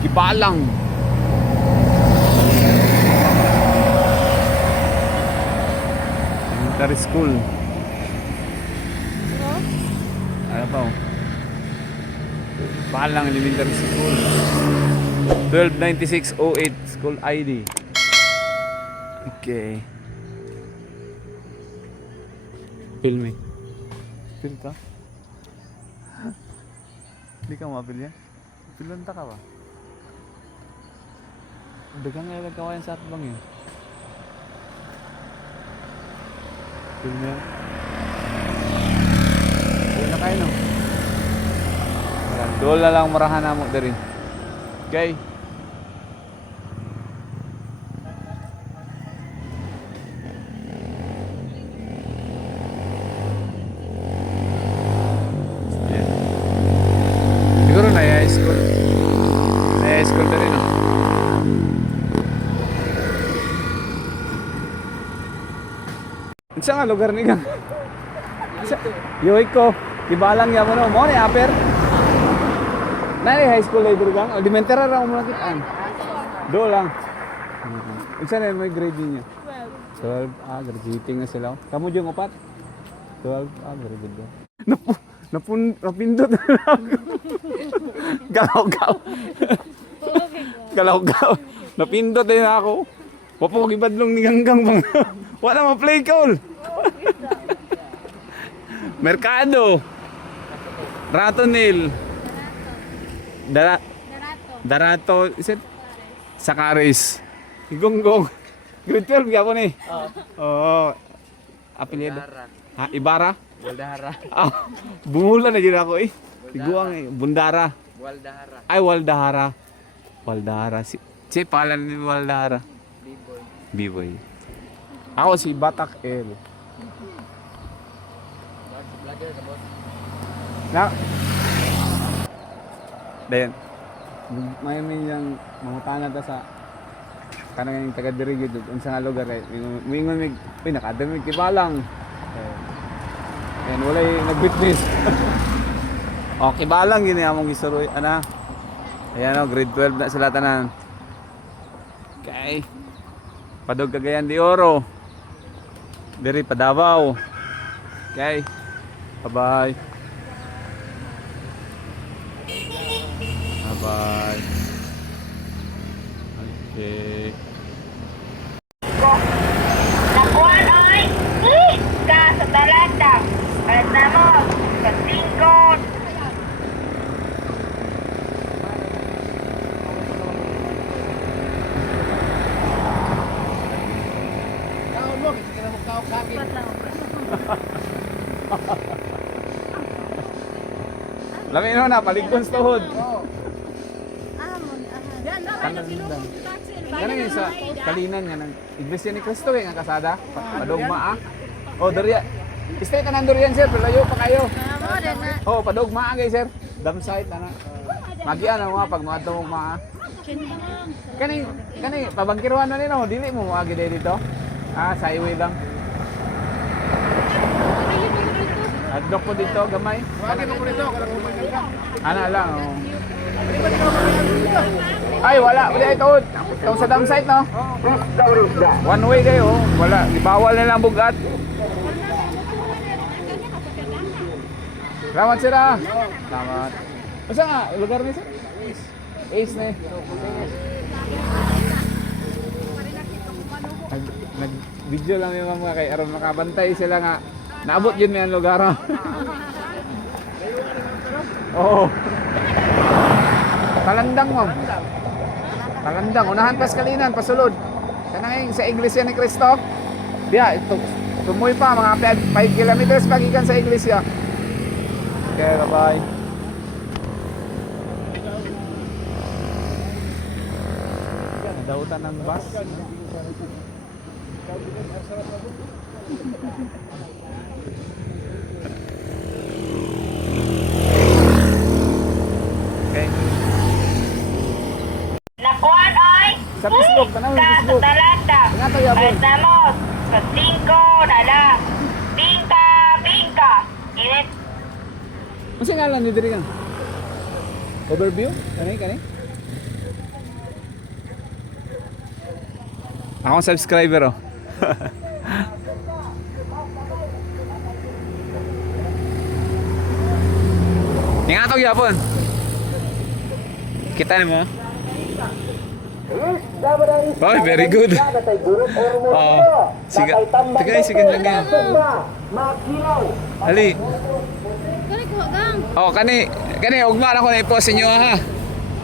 Kibalang. Elementary school. Ano pa oh? Kibalang Elementary School. 129608 school ID. Okay. Feel me. Feel ka? Hindi ka mapil yan? Pilunta ka ba? Dagang nga nagkawayan sa atbang yun. Feel me yan? Feel na kayo no? Doon na lang marahan na mo dari. Okay? Siguro na high school. High school na rin, no? Saan nga lugar ni Gang? Yoy ko. Kibalang ya mo no. Mo ni Aper. Nari high school library Gang. Elementary ra mo nakitaan. Do lang. Unsa na may grade niyo? 12. 12. Ah, graduating na sila. Kamu jung upat? 12. Ah, very good. Napindot na lang. Galaw-gaw. Galaw-gaw. Napindot din ako. Wapo gibadlong ni Ganggang bang. Wala ma play call. Merkado. Ratonil. Darato. Is it? Sakaris. Gonggong. Grade 12 gyapon ni. Oo. Apelyido. Ha, Ibarra? Waldahara. Ah, bumula na dyan ako eh. Tiguang eh. Bundara. Waldahara. Ay, Waldahara. Waldahara. Si palan ni Waldahara. B-boy. B-boy. Ako si Batak L. Vlogger ka boss. Na. Dayan. May yung mangutana ta sa kanang taga diri gid unsa nga lugar eh. Mingon mig, "Uy, nakadamig Kibalang." And wala nag-witness. Okay, balang gini among gisuroy ana. Ayan o, grade 12 na sila tanan. Okay. Padog Cagayan de Oro. Diri pa Davao. Okay. Bye-bye. Bye-bye. Okay. Nakuan ay ka sa talata. Alam mo, sa tingkod. Lamin mo na, paligkons tuhod. Yan ang isa, kalinan nga ng Iglesia ni Cristo kaya nga kasada. Padugma ah. O, Doria. Stay ka ng Dorian sir, pero layo pa kayo. O, padugma ah kayo sir. Dam site na na. Magian ang mga pag mga tumugma ah. Kaning, pabangkiruan na nino, dili mo mga gede dito. Ah, sa highway lang. Adlok ko dito, gamay. Wagi mo ko dito, karang umay ka. Ana lang, oh. Ay, wala. Wala ito. Ito sa dam site, no? One way kayo. Wala. Ibawal na lang bugat. Salamat, sir, ah. Salamat. Masa nga? Lugar ni sir? Ace na eh. Nag-video lang yung mga kay Aron makabantay sila nga. Naabot yun may ang lugar. Oo. Talandang mo. Talandang. Unahan pas kalinan, pasulod. Kanang sa Iglesia ni Cristo. Diya, ito. Tumoy pa, mga 5 kilometers pagikan sa Iglesia. Okay, bye-bye. Nadautan ng bus. Okay. Nakuan ay Sa Facebook, tanawin sa ka sa Facebook. talata. Nga to, Yabon. Alam mo, sa tingkod. Ala. Bingka. Init. Masa nga lang ni diri kang? Overview? Kani? Akong subscriber oh. Ingatog yapon. Kita mo. Oh, very good. Oh, sige. Sige lang yan. Ali. Oh, kani ugma na ko na i-post inyo ha.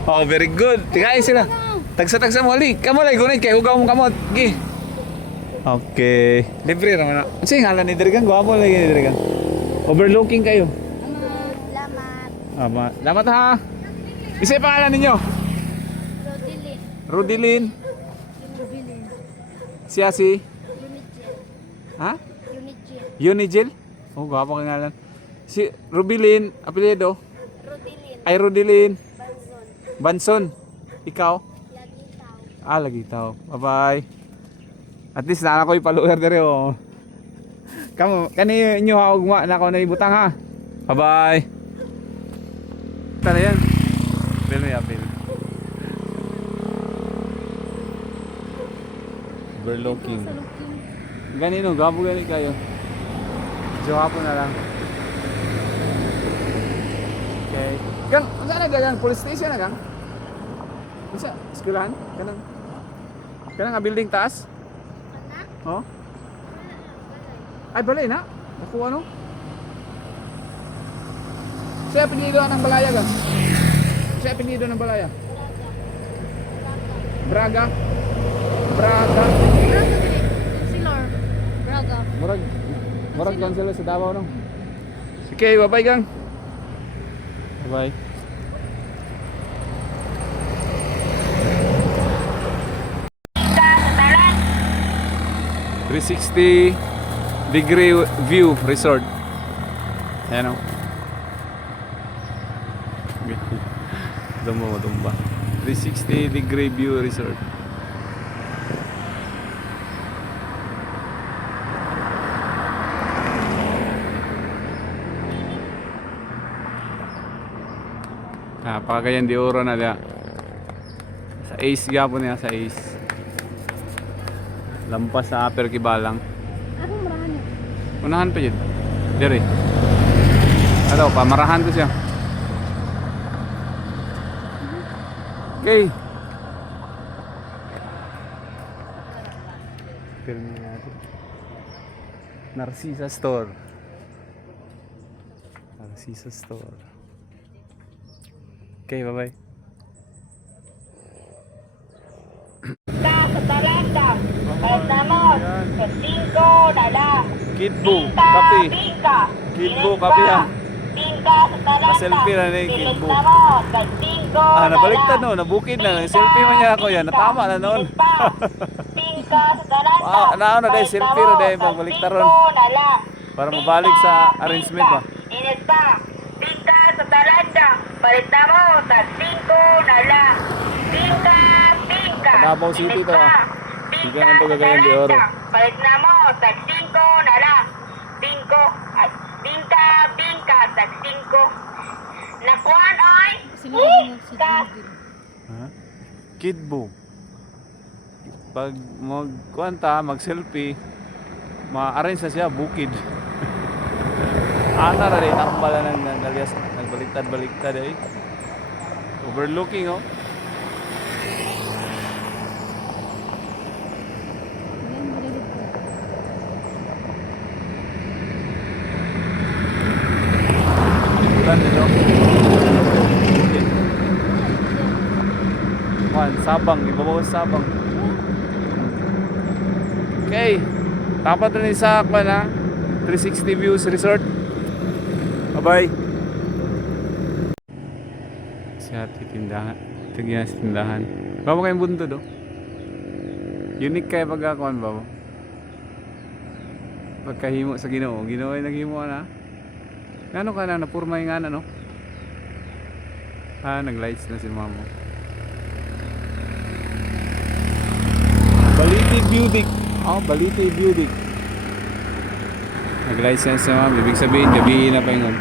Oh, very good. Tigay sila. Tagsa mo ali. Kamo lay gunit kay hugaw mo kamot. Gi. Okay. Libre ra man. Sige ngalan ni Dirigan, gwapo lagi ni Dirigan. Overlooking kayo. Salamat. Salamat ha. Isa pangalan ninyo? Rodilin. Rodilin. Siya si? Unigel. Ha? Unigel. Unigel? Oh, gwapo kang ngalan. Si Rubilin, apelyido? Rodilin. Ay, Rodilin. Banzon. Banson. Ikaw? Lagitaw. Lagitaw. Bye-bye. At least na ako ipaluwer dire oh. Kamu, kani inyo ha ugma na ako na ibutang ha. Bye-bye. Tara yan. Bill mo ya, Bill. Overlooking. Ganino, gabo gani kayo. So hapon na lang. Okay. Gang, saan na gang? Police station na gang? Isa, eskwelahan? Kanang nga building taas? Oh? Ay, balay na? Ako ano? Siya pinido ng balaya gang? Siya pinido ng balaya? Braga? Braga? Silor. Braga. Murag gang sila sa Davao no? Sige, bye-bye gang. Bye-bye. Ika sa talan. 360-degree view resort. Ayan o. Tumba. 360-degree view resort. Pagayan di oro na dia. Sa Ace gapon niya sa Ace. Lampas sa Upper Kibalang. Ako marahan niya. Unahan pa yun. Diri. Ano, pamarahan ko siya. Okay. Film natin. Narcisa Store. Narcisa Store. Okay, bye-bye. Ika sa talanda. Pagdamot. Sa 5 dala. Kidbo, Bingka, kape. bingka. Kidbo, Bingka. kape, ha? Bingka sa talanda. Pa-selfie na na yung Bilis kidbo. na mo. Sa 5 Nabaliktad no, nabukid na. Selfie man niya ako yan. Natama na noon. Bingka sa talanda. Ano na dahil selfie na dahil pagbaliktad ron. Para mabalik sa arrangement ba? Init pa. Bingka sa talanda. Palit na mo. Sa 5 na lang. Bingka, bingka. Davao City to, ah. Bigyan ng Pagcagayan de Oro. Palit na mo. Sa 5 na lang. 5. At bingka, bingka. Sa 5. Nakuhan, oy. Bingka. Ha? Kidbo. Pag magkuanta, mag-selfie, ma-arrange na siya, bukid. Ana na rin, takbala ng nalias, nagbaliktad-baliktad eh. Overlooking oh. Ulan dito. Sabang, ibabaw sa Sabang. Okay. Tapat rin sa na 360 Views Resort. Bye-bye. Sa tindahan. Tigyan sa tindahan. Baba kayong buntod oh. Unique kayo pagkakuan ba mo? Pagkahimo sa Ginoo. Ginoo ay naghimo na. Ngano ka na napurma yung ano no? Nag-lights na si mamo. Baliti Budik. Oh, Baliti Budik. Nag-license na ma'am. Ibig sabihin, gabi na pa yun.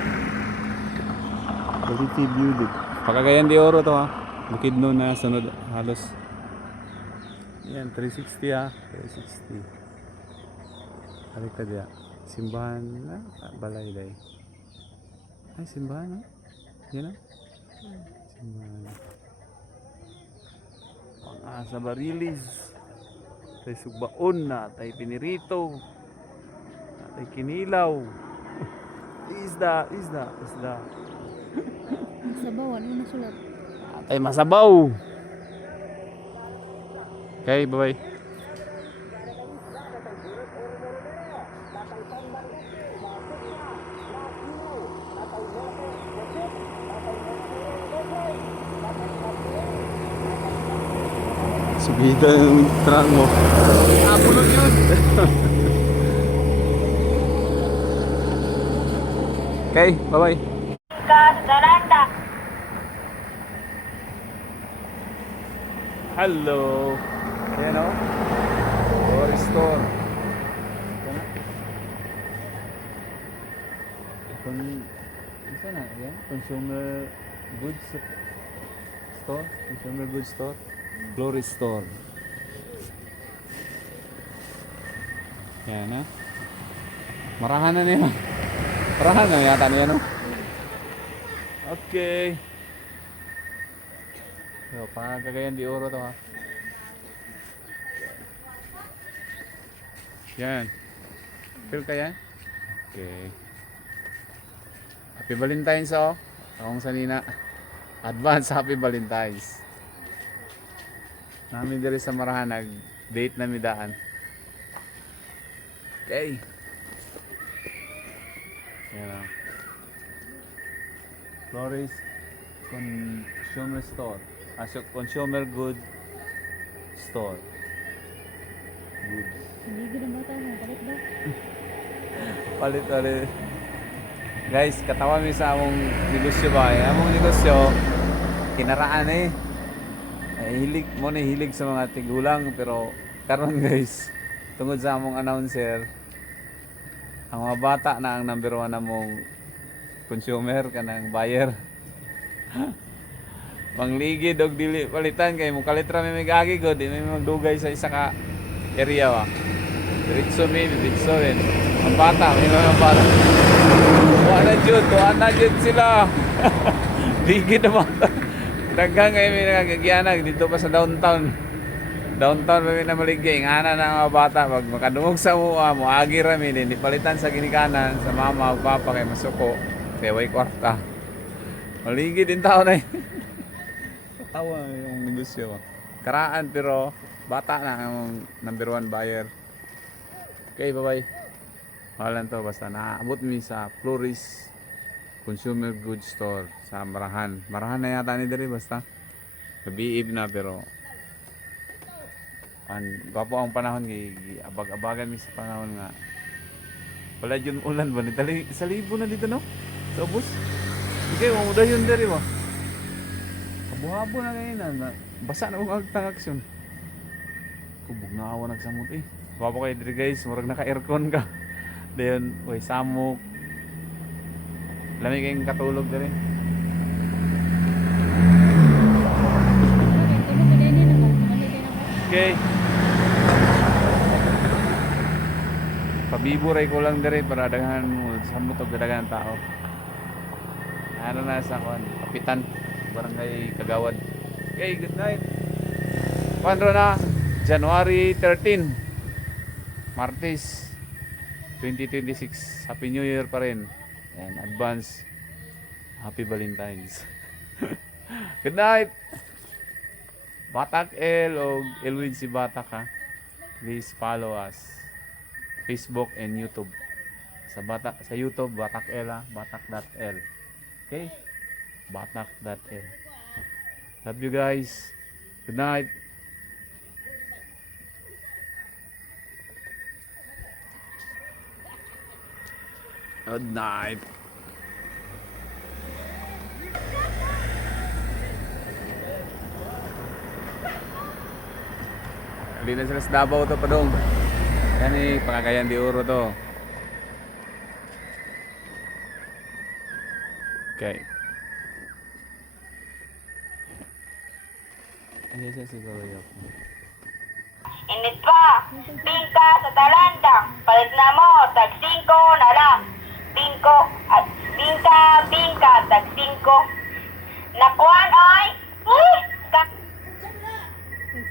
Baliti Budik. Pagcagayan de Oro to ha. Bukidnon na sunod halos. Yan, 360 ah. 360. Balik ka diya. Simbahan na. Balay day. Ay, simbahan ah. Yan ah. Simbahan. Pang-asa Barilis. Tay Sugbaon na. Tay Pinirito. Tay Kinilaw. Isda. Sabaw, ano na sulat? Tay Masabaw. Okay, bye-bye. Subida yung truck mo. Bulog yun. Okay, bye-bye. Kasaranda. Hello. Ayan o. Store. Ito na. Isa na. Ayan. Consumer goods store. Consumer goods store. Glory store. Ayan ha. Marahan na niya. Marahan na yata niya no. Okay. So, Cagayan de Oro to ha. Yan. Feel ka yan? Okay. Happy Valentine's oh. Akong sanina. Advance Happy Valentine's. Namin diri sa Marahan nag-date na midaan. Okay. Yan o. Flores Consumer Store. Consumer Good Store. Good. Hindi gina ba tayo? Palit ba? Palit. Guys, katawa mi sa among negosyo ba? Among negosyo, kinaraan eh. Hilig mo na hilig sa mga tigulang pero karon guys, tungod sa among announcer, ang mga bata na ang number 1 namong consumer kanang buyer. Mangligid og dili palitan kay mo kalitra may agi god, di may magdugay sa isa ka area wa. Diretso rin. Ang bata, may mga bata. Tuwan na jud sila. Ligid na bata. Daghang kayo may nagagagyanag dito pa sa downtown. Downtown pa may namaligay. Ngana na ang mga bata. Pag makadungog sa mua, muagi rami din. Di palitan sa ginikanan, sa mama o papa kay masuko. Kaya way kwarta. Maligid din tao na yun. Tawa yung negosyo. Karaan pero bata na ang number 1 buyer. Okay, bye-bye. Walang to, basta naabot mi sa Flores Consumer Goods Store sa Marahan. Marahan na yata ni diri basta. Gabiib na pero gwapo ang panahon abag-abagan mi sa panahon nga. Wala yun ulan ba ni tali sa libo na dito no? Sa ubos. Okay, umuda yun diri ba? Kabuhabo na ngayon na basa na kung agtang-aksyon. Kubog na awa nagsamot eh. Gwapo kayo diri guys, murag naka-aircon ka. Dayon, way samok. Lamig kayong katulog diri. Okay. Pabiburay ko lang diri para daghan mo samot og daghan tao. Ano na sa kapitan, barangay Kagawad. Okay, good night. Pandro na January 13. Martes 2026. Happy New Year pa rin. And advance Happy Valentine's. Good night. Batak El o Elwin si Batak ha. Please follow us Facebook and YouTube. Sa YouTube Batak El ha, batak.l. Okay? Batak.l. Love you guys. Good night. Good night. Hindi na sila sa Davao to padong. Yan eh, Cagayan de Oro to. Okay. Ayan siya siguro yun. Init pa. Bingka sa talandang. Palit na mo. Tag 5 na lang. Bingko. At bingka, tag 5. Nakuan ay.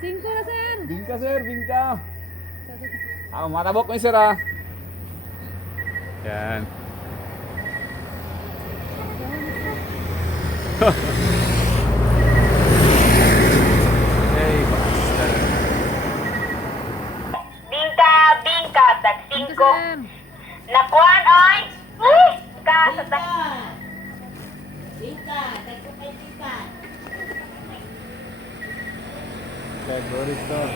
Singko na, sir. Bingka sir, bingka. Matabok mo sir ah. Yan. Hey, basta. Bingka, tag 5. Singko, sir. Nakuan ay. Ka sa Favorite store.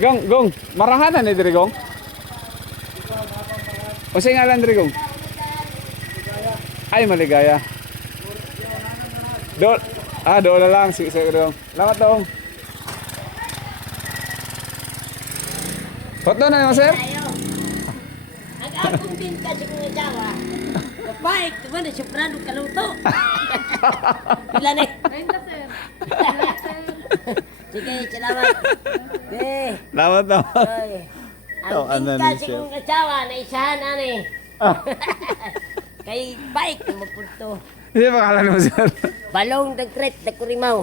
Gong, marahanan ni diri gong. O sa ngalan diri gong? Ay maligaya. Do na lang sige dong. Lamat dong. Foto na mo sir? Ang akong binta sa mga jawa. Baik, naman na soprano kaluto. Ilan eh? 30, sir. Sige, salamat. Eh, Lamat na. oy. Oh, Ang ano binta ni sa chef? mga jawa na isahan ani. Kay baik na mapunto. Hindi pangalan mo sir. Balong dagkret na kurimaw.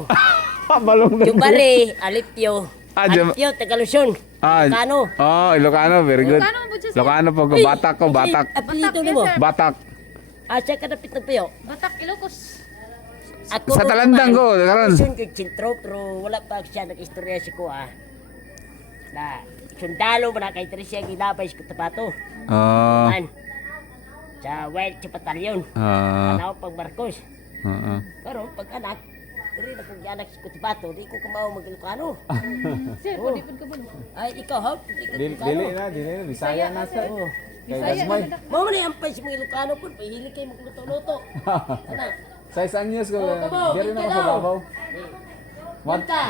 Balong na. Jubari, alipyo. Jum- Alipyo, Tagalusyon. Kano? Oh, Ilocano, very good. Ilocano mo dyan, sir. Ilocano po, batak ko, batak. Apelyido Batak, ni mo. yes, sir. Batak. Asa ka napit ng piyo. Batak, Ilocos. Ako Sa talandang ko, karon. Sun yung sintro, pero wala pa siya nag-istorya si ko Na, sundalo mo na kay Tricia ginabay sa kutapato. Oh. Man, sa wild sa batalyon. Ah. Tanaw pag Marcos. Oo. Pero pag anak, rin akong anak sa kutapato, di ko kumaw mag-Ilocano. Sir, Oh. pwede po ka ba? Ay, ikaw, ha? Di ka Dili Ilocano. dili na, Bisaya na sir. Oo. Kay Bisaya Gasmay. na, Mao man ang ampay sa mga Ilocano po, pahilig kayo magluto-luto. Anak, Sa isang news ko, Oh, kamo, diri na bigyan ako sa daw. Babaw. What? Punta.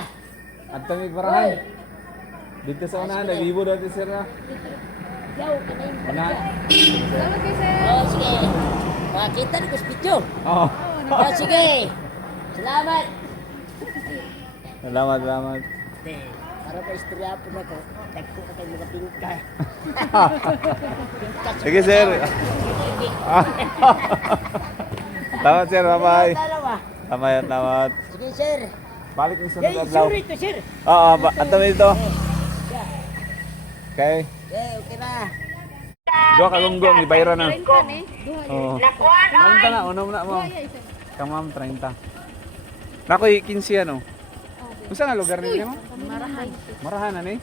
At tamig barahan. Dito sa unahan, naglibo dati sir na. Yaw, kanayin pa Una. siya. Salamat kayo, sir. Oh, sige. Makita ni Kuspityo. Oh. Oh, sige. Salamat. Salamat, salamat. Para pa istorya po na ko. Tagko ka tayo mga tingka. Sige sir. Salamat sir, bye-bye. Dalawa. Salamat. Sige, sir. Balik mo sa Yay, adlaw. sorry to, sir. Oo, at tamig dito. Yeah. Okay. Okay na. Dua ka gonggong, ibayra na. 30 ni. Duha yun. Oo. Nakuan ay. 30 na, una mo na mo. Duha yun, sir. Kamam 30. Nakoy 15 ano. Unsa nga lugar ni mo? Marahan. Marahan na ni.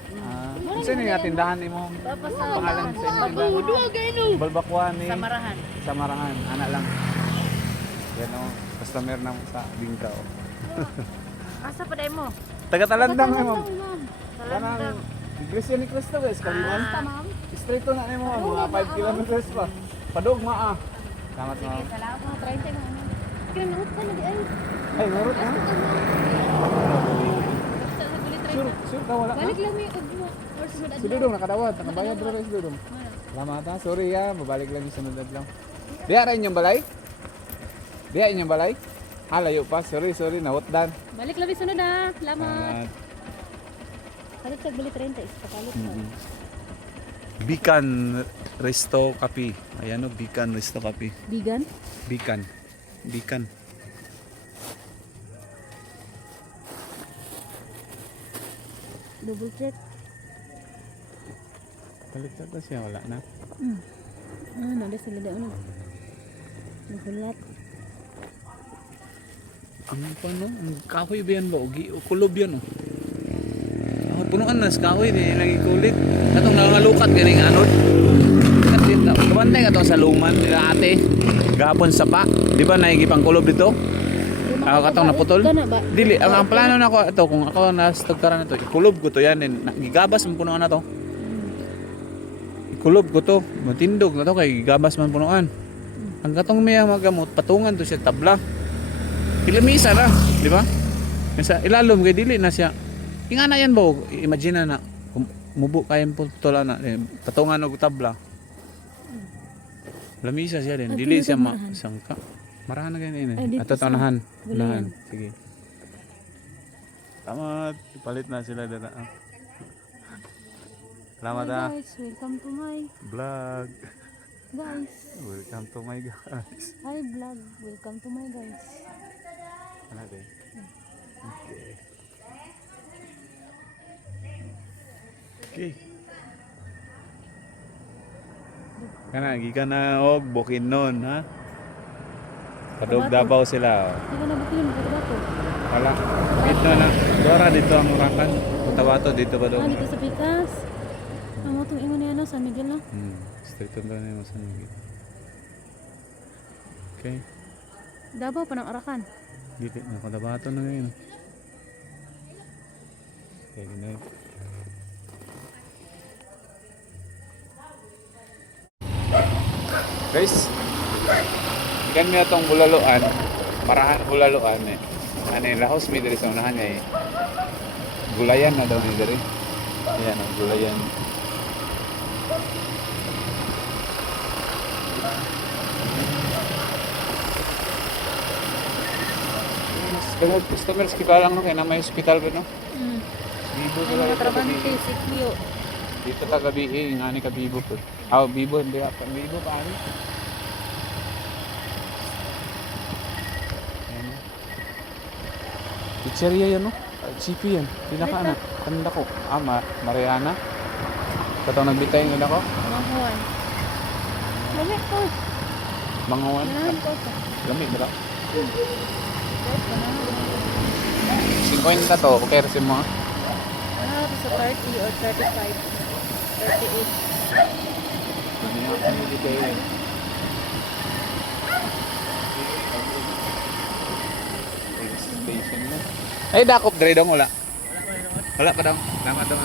Unsa ni nga tindahan nimo? Tapos sa Pangalan sa imong tindahan? Duha kayo, no. Balbakwan ni. Sa Marahan. Sa Marahan, ana lang. Yan o, customer na mo sa Bingka o. Asa pa dahil mo? Taga-talandang mo ma'am. ma'am. Kanang Iglesia ni Cristo guys, kaliman. Ma'am. Straight na ni mo ma'am, mga 5 kilometers pa. Padugma ah. Salamat ma'am. Salamat. 30 mo. Kaya naut ka na di ay. Ay, nurot ha? Basta sa gulit 30. Sure ka wala na? Balik lang may ugmo. Or sunod Si adlaw. Dudong nakabayad dito si Dudong. Salamat ha, sorry ha, babalik lang yung sunod adlaw. Diya rin yung balay? Diya inyong balay? Ah, layo pa, sorry, nawotdan. Balik lang may sunod na. Salamat. Salamat. Kalit sa gulit 30 is pakalit sa. Bikan Resto Kapi. Ayan o, Bikan Resto Kapi. Bigan? Bikan. Double check. Baliktad na siya, wala na. Nada sila daw. Nagulat. Ang ano, ang kahoy ba yan ba? O kulob yan o. Punuan na sa kahoy, di lagi kulit. Katong nangalukat ganing anod. Kabantay ka to sa luman, nila ate. Gahapon sa pa. Di ba naigipang kulob dito? Ako katong naputol. Dili, ang plano na ko ito, kung ako nastagkaran na to, kulob ko to yan. Gigabas man punuan na to. Kulob ko to. Matindog na to kay gigabas man punuan. Ang katong may magamot, patungan to siya tabla. Ilamisa na, di ba? Sa ilalom kay dili na siya. Inga na yan ba? Imagine na mubo kayang putula na. Patungan og tabla. Lamisa siya din. At Dili siya tinutugnahan. sangka. Marahan na ganyan Ay, eh. dito Ato sa tanahan. gulayan. Unahan. Sige. Tama. Palit na sila dala. Salamat Hi ah. guys, welcome to my Vlog. guys. Welcome to my guys. Hi vlog, welcome to my guys. Ano din? Okay. Okay. Kana gikan na og Bukidnon ha. Padug Davao sila. Hindi ka na bukilin, magkatabato. Wala. Dito na. Dora dito ang Urakan. Cotabato dito pa daw. Ah, dito sa Pikas. Ang motong ingon niya no, San Miguel no? Straight on na yung San Miguel. Okay. Davao pa ng Arakan. Dito na Cotabato na ngayon. Okay, ganun. Guys, ikan mo itong bulaluan, marahan bulaluan eh. Ano yung lahos may diri sa unahan niya eh. Gulayan na daw ni diri. Ayan ang gulayan. Pero customers kita lang no, kaya na may hospital ba no? Bibo Ay, sila mga dito, trabante, Bibo. si Cleo. Dito ta gabi eh, nga ni ka Bibo po. Ah, Bibo hindi ka pa Bibo pa ani. Ayan, no? Pizzeria yan no? Chippy yan. Pinaka na. Tanda ko. Ah, Mariana. Katong nagbitay ng ako. Mga Juan. Lamig ko. Mangawan. Ganahan ko ito. Lamig ba? Ganahan. 50 to. Okay kasi mo. Ganahan ito sa 30 or 35. 38. Ano yung family day eh. Station na. Ay, dakop dre dong wala. Wala pa dong. Lama dong.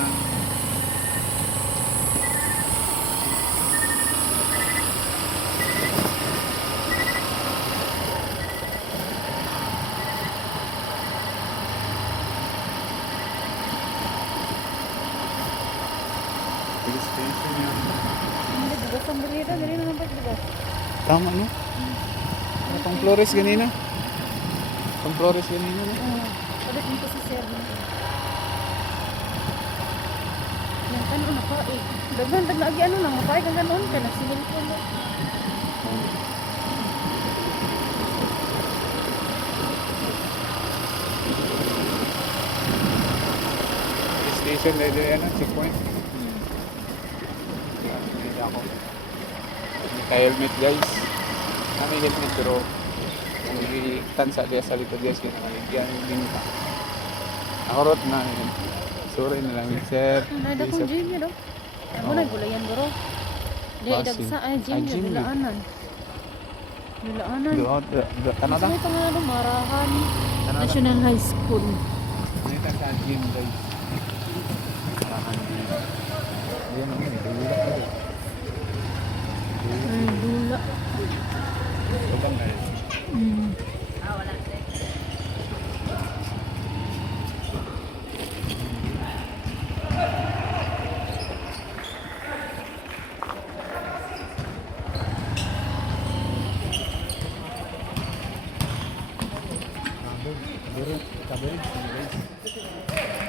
Station yan. Hindi, bugas ang balita. Ganyan naman ba bugas? Tama no? Itong Flores ganina. Itong Flores ganina no? Sabi dito si Sir. Yan ka na makaig. Daghan, lagi ano lang, makaig ang ganoon ka. Nagsimil ko na. Station na ito yan, checkpoint. Hindi ako. Naka-helmet guys. Kami helmet pero tansa dia sa likod guys. Yan din pa. Ako rot na. Sorry na lang sir. Nada kong gym yun, no? Ano na, gulayan bro. Di, Basin. dagsa, ay, gym Ay, yun, gym yun. gulaanan. Gulaanan. Doon, ano Ano ta? ito nga, ano, Marahan Ano ta? National High School. Nakita sa gym guys. Parahan gym. Ayan ang dula ka rin. Ay, dula. Lubang na rin.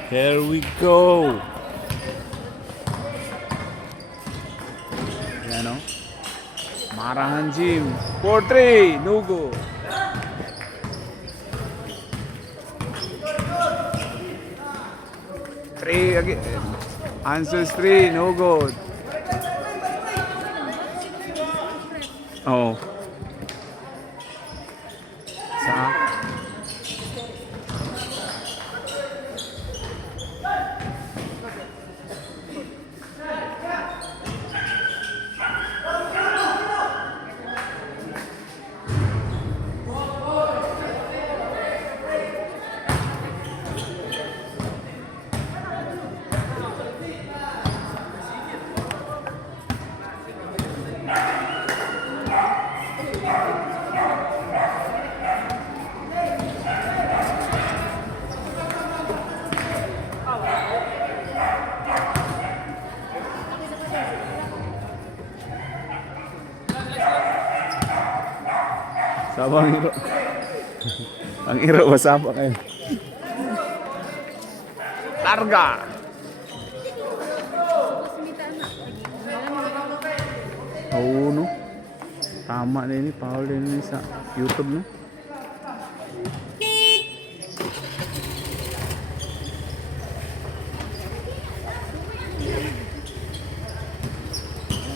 Here we go. Yan o. Marahan Gym. 4-3. Nugo. 3 again. Answers 3. No good. Oh. Sa Saba ang iro. Ang iro, masaba kayo. Larga! Oo, no? Tama na ini, Paul din ini sa YouTube, no?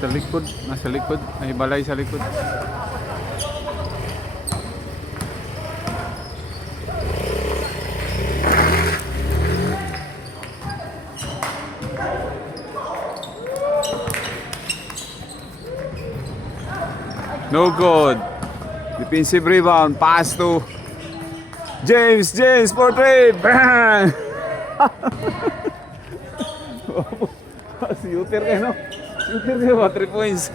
Sa likod, nasa likod, may balay sa likod. No good. Defensive rebound, pass to James for three. Bang! Shooter kayo, no? Shooter kayo ba? 3 points.